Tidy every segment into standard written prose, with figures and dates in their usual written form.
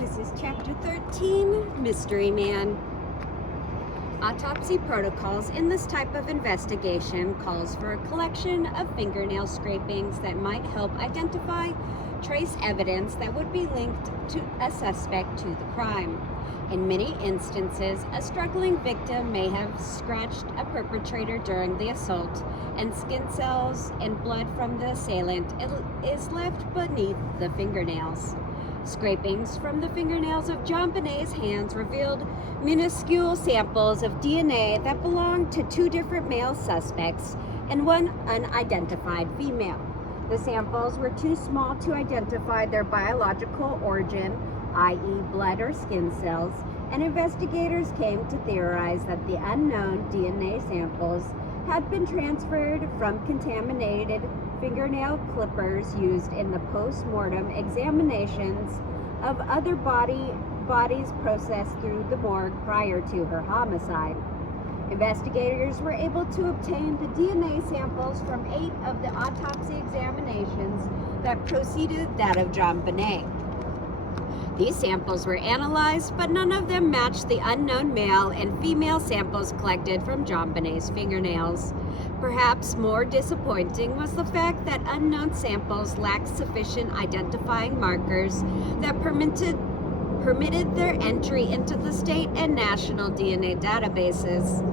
This is Chapter 13, Mystery Man. Autopsy protocols in this type of investigation calls for a collection of fingernail scrapings that might help identify trace evidence that would be linked to a suspect to the crime. In many instances, a struggling victim may have scratched a perpetrator during the assault, and skin cells and blood from the assailant is left beneath the fingernails. Scrapings from the fingernails of JonBenét's hands revealed minuscule samples of DNA that belonged to two different male suspects and one unidentified female. The samples were too small to identify their biological origin, i.e. blood or skin cells, and investigators came to theorize that the unknown DNA samples had been transferred from contaminated fingernail clippers used in the post-mortem examinations of other bodies processed through the morgue prior to her homicide. Investigators were able to obtain the DNA samples from 8 of the autopsy examinations that preceded that of JonBenet. These samples were analyzed, but none of them matched the unknown male and female samples collected from JonBenét's fingernails. Perhaps more disappointing was the fact that unknown samples lacked sufficient identifying markers that permitted their entry into the state and national DNA databases.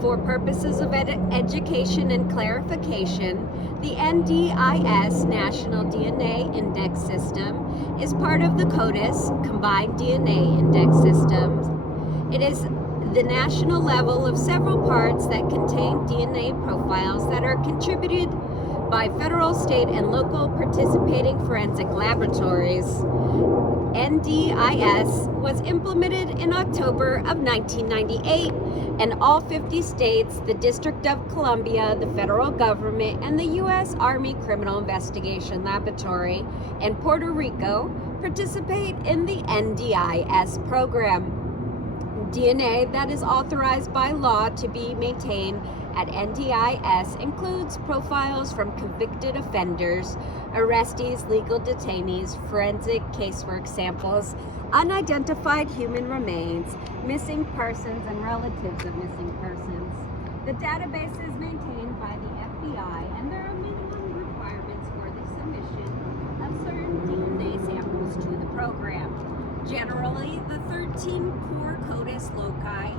For purposes of education and clarification, the NDIS National DNA Index System is part of the CODIS Combined DNA Index System. It is the national level of several parts that contain DNA profiles that are contributed by federal, state, and local participating forensic laboratories. NDIS was implemented in October of 1998, and all 50 states, the District of Columbia, the federal government, and the U.S. Army Criminal Investigation Laboratory, and Puerto Rico participate in the NDIS program. DNA that is authorized by law to be maintained at NDIS includes profiles from convicted offenders, arrestees, legal detainees, forensic casework samples, unidentified human remains, missing persons, and relatives of missing persons. The database is maintained by the FBI, and there are minimum requirements for the submission of certain DNA samples to the program. Generally, the 13 core CODIS loci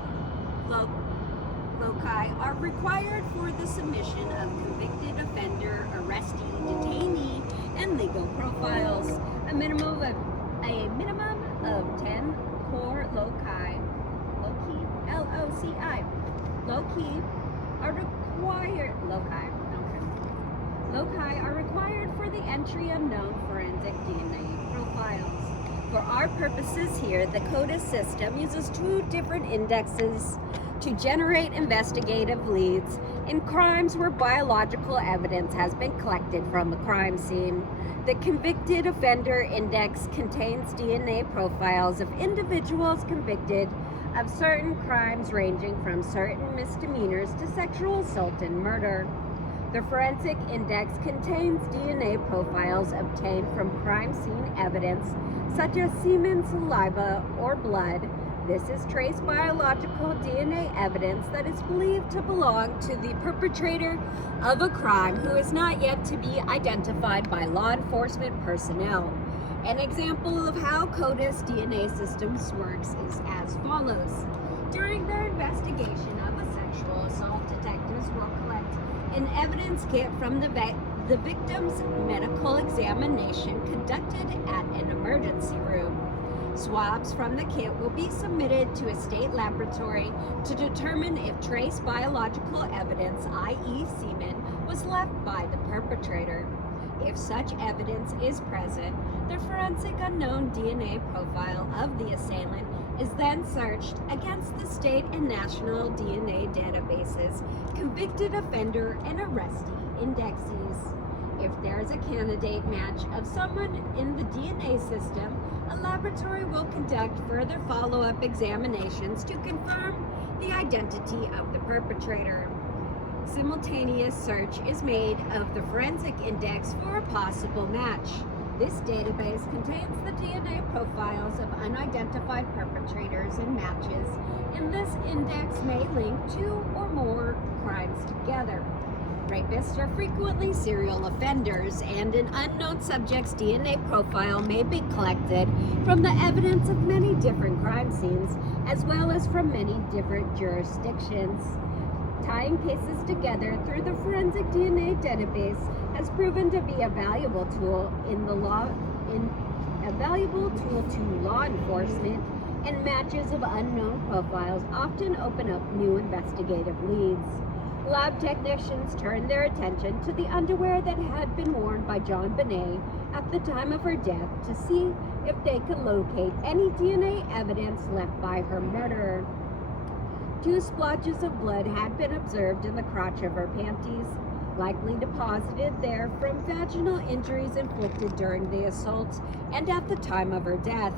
are required for the submission of convicted offender, arrestee, detainee, and legal profiles. A minimum of 10 core loci are required for the entry of known forensic DNA profiles. For our purposes here, the CODIS system uses 2 different indexes to generate investigative leads in crimes where biological evidence has been collected from a crime scene. The Convicted Offender Index contains DNA profiles of individuals convicted of certain crimes ranging from certain misdemeanors to sexual assault and murder. The Forensic Index contains DNA profiles obtained from crime scene evidence such as semen, saliva, or blood. This is trace biological DNA evidence that is believed to belong to the perpetrator of a crime who is not yet to be identified by law enforcement personnel. An example of how CODIS DNA systems works is as follows. During their investigation of a sexual assault, detectives will collect an evidence kit from the victim's medical examination conducted at an emergency room. Swabs from the kit will be submitted to a state laboratory to determine if trace biological evidence, i.e. semen, was left by the perpetrator. If such evidence is present, the forensic unknown DNA profile of the assailant is then searched against the state and national DNA databases, convicted offender and arrestee indexes. If there is a candidate match of someone in the DNA system, a laboratory will conduct further follow-up examinations to confirm the identity of the perpetrator. Simultaneous search is made of the forensic index for a possible match. This database contains the DNA profiles of unidentified perpetrators and matches, and this index may link two or more crimes together. Rapists are frequently serial offenders, and an unknown subject's DNA profile may be collected from the evidence of many different crime scenes, as well as from many different jurisdictions. Tying cases together through the forensic DNA database has proven to be a valuable tool to law enforcement, and matches of unknown profiles often open up new investigative leads. Lab technicians turned their attention to the underwear that had been worn by JonBenét at the time of her death to see if they could locate any DNA evidence left by her murderer. 2 splotches of blood had been observed in the crotch of her panties, likely deposited there from vaginal injuries inflicted during the assault and at the time of her death.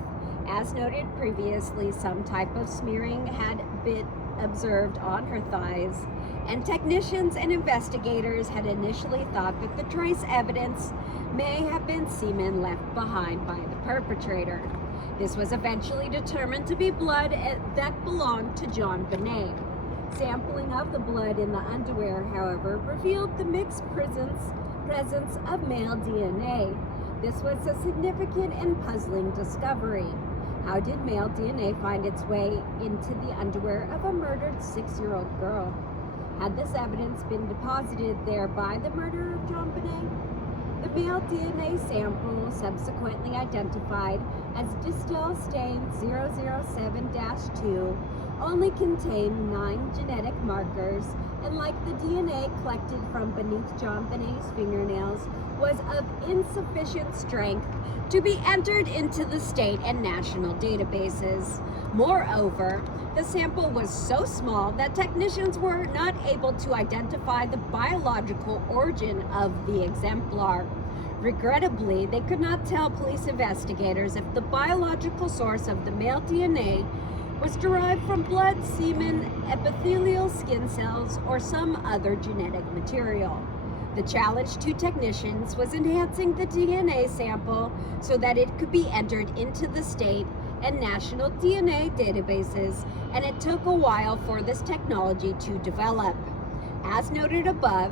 As noted previously, some type of smearing had been observed on her thighs, and technicians and investigators had initially thought that the trace evidence may have been semen left behind by the perpetrator. This was eventually determined to be blood that belonged to JonBenét. Sampling of the blood in the underwear, however, revealed the mixed presence of male DNA. This was a significant and puzzling discovery. How did male DNA find its way into the underwear of a murdered 6-year-old girl? Had this evidence been deposited there by the murderer of JonBenét? The male DNA sample, subsequently identified as Distil stain 007-2, only contained 9 genetic markers, and like the DNA collected from beneath JonBenét's fingernails, was of insufficient strength to be entered into the state and national databases. Moreover, the sample was so small that technicians were not able to identify the biological origin of the exemplar. Regrettably, they could not tell police investigators if the biological source of the male DNA was derived from blood, semen, epithelial skin cells, or some other genetic material. The challenge to technicians was enhancing the DNA sample so that it could be entered into the state and national DNA databases, and it took a while for this technology to develop. As noted above,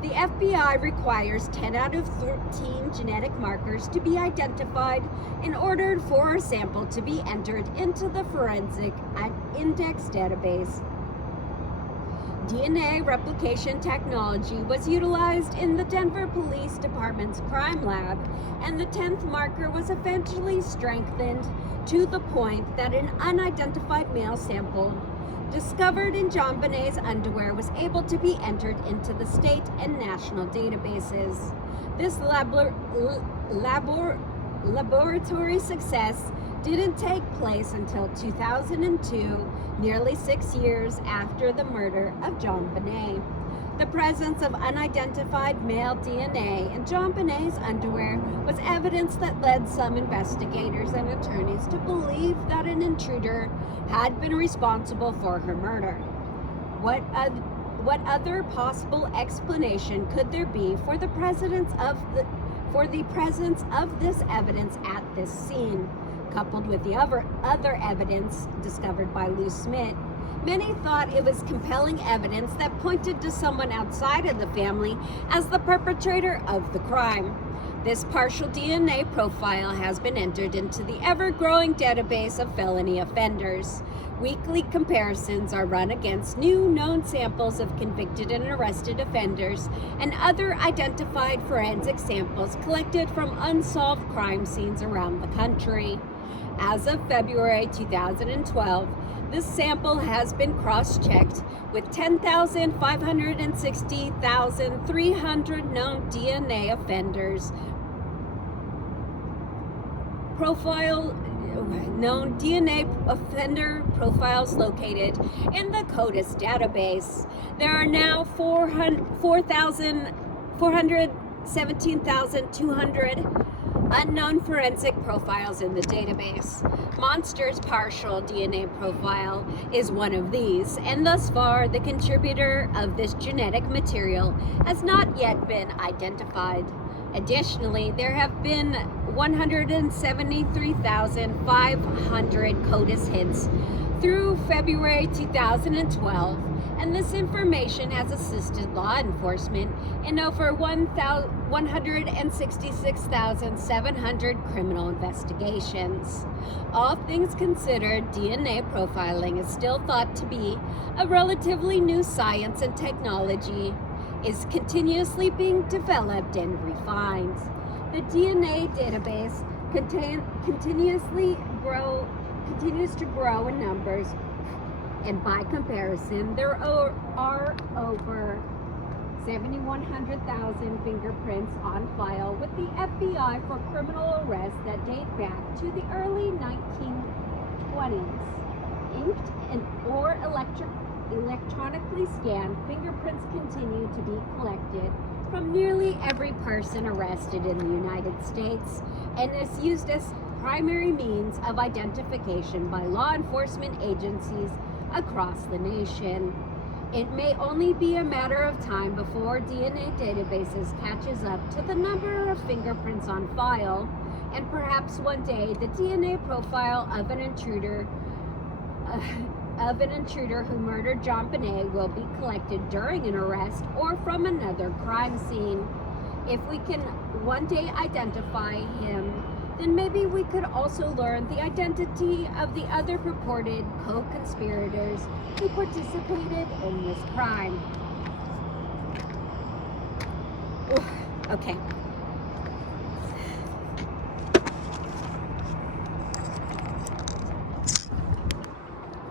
the FBI requires 10 out of 13 genetic markers to be identified in order for a sample to be entered into the forensic index database. DNA replication technology was utilized in the Denver Police Department's crime lab, and the 10th marker was eventually strengthened to the point that an unidentified male sample discovered in JonBenét's underwear was able to be entered into the state and national databases. This laboratory success didn't take place until 2002, nearly 6 years after the murder of JonBenét. The presence of unidentified male DNA in JonBenét's underwear was evidence that led some investigators and attorneys to believe that an intruder had been responsible for her murder. What other possible explanation could there be for the presence of this evidence at this scene? Coupled with the other evidence discovered by Lou Smit, many thought it was compelling evidence that pointed to someone outside of the family as the perpetrator of the crime. This partial DNA profile has been entered into the ever-growing database of felony offenders. Weekly comparisons are run against new known samples of convicted and arrested offenders and other identified forensic samples collected from unsolved crime scenes around the country. As of February 2012, this sample has been cross-checked with 10,560,300 known DNA offenders known DNA offender profiles located in the CODIS database. There are now 417,200 Unknown forensic profiles in the database. Monster's partial DNA profile is one of these, and thus far the contributor of this genetic material has not yet been identified. Additionally, there have been 173,500 CODIS hits through February 2012, and this information has assisted law enforcement in over 166,700 criminal investigations. All things considered, DNA profiling is still thought to be a relatively new science, and technology is continuously being developed and refined. The DNA database continues to grow in numbers, and by comparison, there are over 7,100,000 fingerprints on file with the FBI for criminal arrests that date back to the early 1920s. Inked or electronically scanned fingerprints continue to be collected from nearly every person arrested in the United States, and is used as primary means of identification by law enforcement agencies across the nation. It may only be a matter of time before DNA databases catches up to the number of fingerprints on file, and perhaps one day the DNA profile of an intruder who murdered JonBenét will be collected during an arrest or from another crime scene. If we can one day identify him, then maybe we could also learn the identity of the other purported co-conspirators who participated in this crime. Ooh, okay.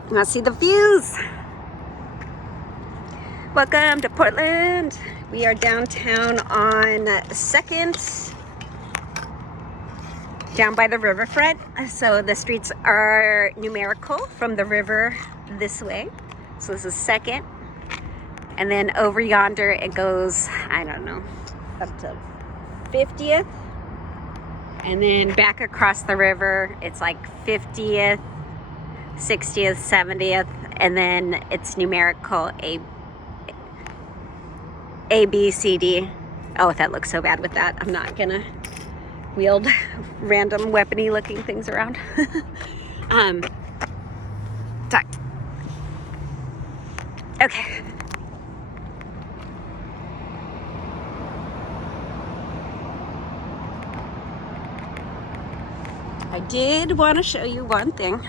Let's see the views. Welcome to Portland. We are downtown on 2nd, down by the riverfront. So the streets are numerical from the river this way. So this is 2nd. And then over yonder it goes, I don't know, up to 50th. And then back across the river, it's like 50th, 60th, 70th, and then it's numerical A, B, C, D. Oh, that looks so bad with that. I'm not gonna wield random weapony looking things around. Talk. Okay. I did want to show you one thing.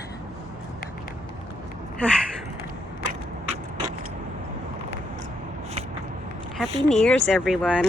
Happy New Year's, everyone.